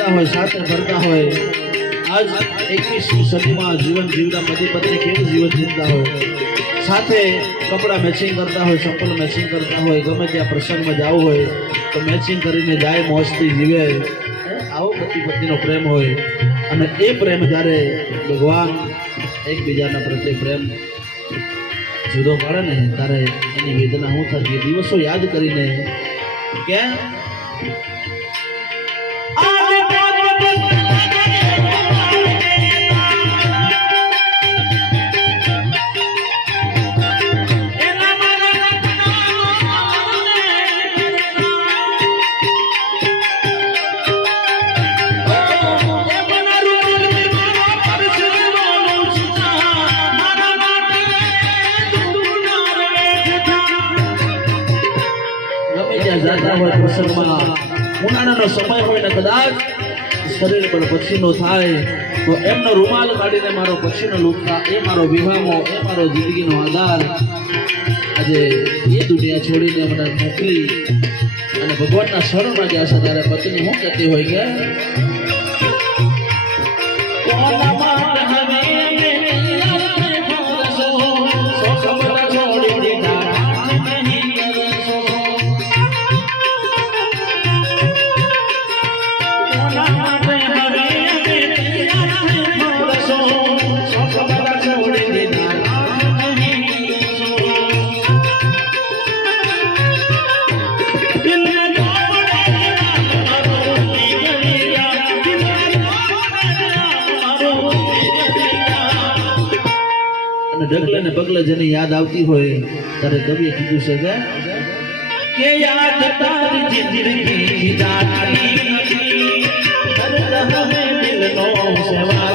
કરતા હોય સાથે ફરતા હોય, આજ એકવીસમી સદીમાં જીવન જીવતા પતિ પત્ની કેવું જીવન જીવતા હોય? સાથે કપડાં મેચિંગ કરતા હોય, ચપ્પલ મેચિંગ કરતા હોય, ગમે ત્યાં પ્રસંગમાં જવું હોય, તો મેચિંગ કરીને જાય, મોજથી જીવે. આવો પતિ પત્નીનો પ્રેમ હોય. અને એ પ્રેમ જ્યારે ભગવાન એકબીજાના પ્રત્યે પ્રેમ જુદો પડે ને, ત્યારે એની વેદના શું થતી દિવસો યાદ કરીને કે જાતા હોય પ્રસંગમાં ઉનાળાનો સમય હોય કદાચ શરીર પર પછીનો થાય, તો એમનો રૂમાલ કાઢીને મારો પછીનો લૂંટતા, એ મારો વિવાહો એ મારો જિંદગીનો આધાર. આજે એ દુનિયા છોડીને મને મોકલી અને ભગવાનના શરણમાં ગયા છે પત્ની શું કહેતી હોય કે ડગલે ને પગલે જેની યાદ આવતી હોય, ત્યારે કવિએ કીધું છે કે યાદ તારી જિંદગી જાતી નથી. કરતા હવે દિલનો સેવાતો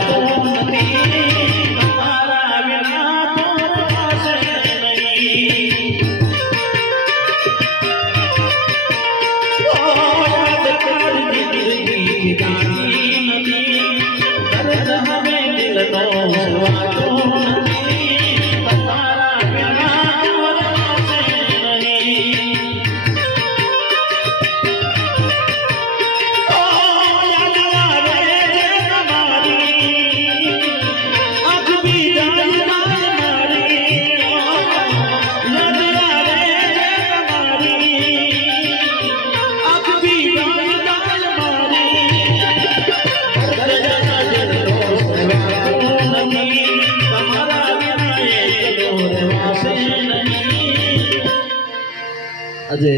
આજે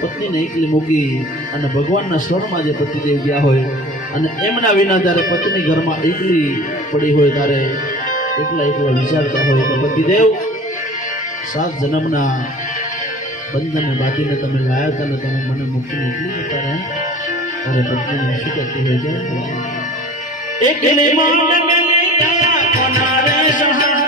પત્નીને એકલી મૂકી અને ભગવાનના સ્વરમાં જે પતિદેવ ગયા હોય અને એમના વિના જ્યારે પત્ની ઘરમાં એકલી પડી હોય ત્યારે એકલા એકલા વિચારતા હોય કે પતિદેવ, સાત જન્મના બંધને બાંધીને તમે લાયા હતા ને તમે મને મૂકીને એકલી જતા રહ્યા તારે પત્નીને શું કરતી હોય છે? એકલી મેં સહારે?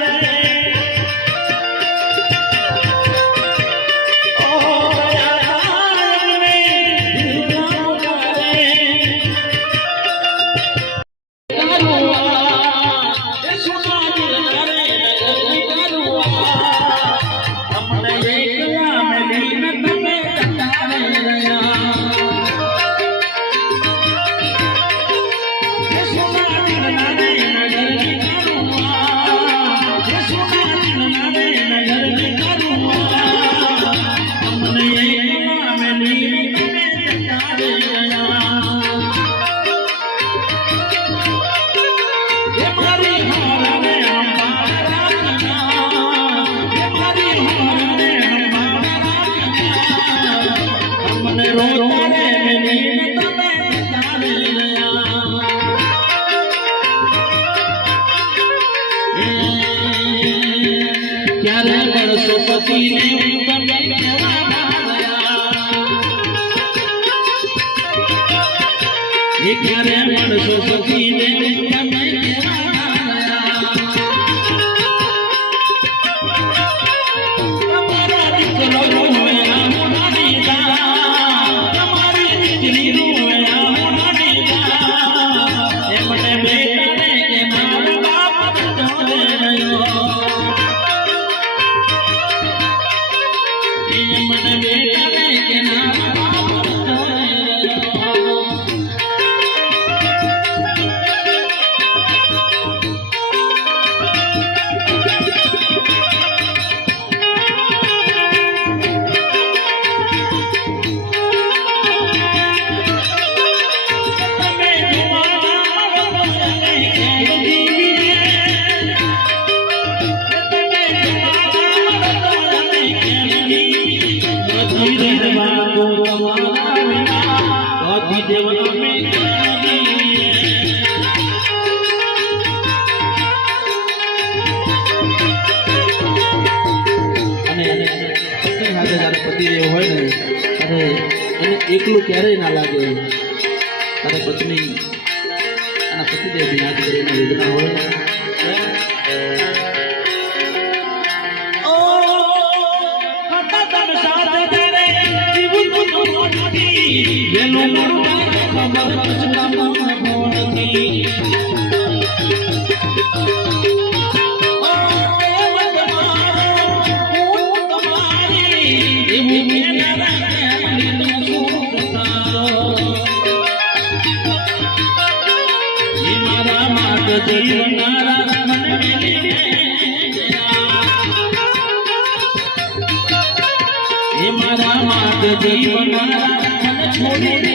એ ક્યારે મળશો પતિને એને એકલું ક્યારેય ના લાગે તારે પત્ની અને પતિદેવ યાદ કરીને વેદના હોય. મારા જીવનારા મને મેલીને હે મારા માટે જીવન મને છોડીને